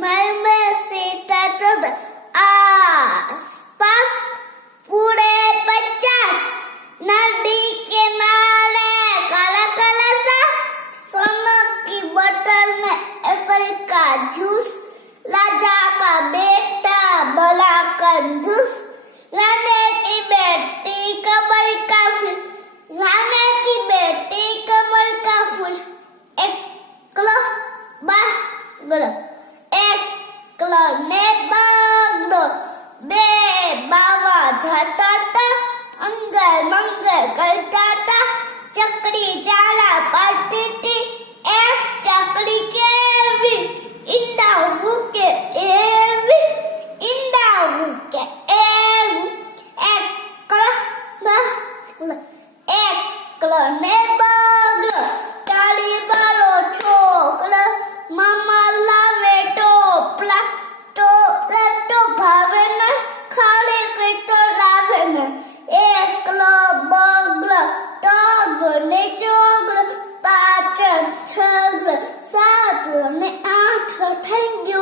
में सीता चौद आस पास पूरे 50 नदी किनारे काला काला सा सोने की बोतल में एप्पल का जूस राजा का बेटा बड़ा कंजूस राने की बेटी कमल का फूल राने की बेटी कमल का फूल एकलो बागड़ो एकलो ने बागड़ो बे बावा झटाटा अंगल मंगल करटाटा चकड़ी जाला पाटी थी एक चकड़ी केवी इंडा भूके एवी इंडा भूके एवी एकलो बागड़ो एकलो ने बागड़ो ताड़ी वालो छोकरो मामा लावे टोपला टोपला तो भावे न खाली कोई तो लावे न एकलो बगलो तगड़ो ने चोगड़ो 5 6 7 ને 8 થેન્ક યુ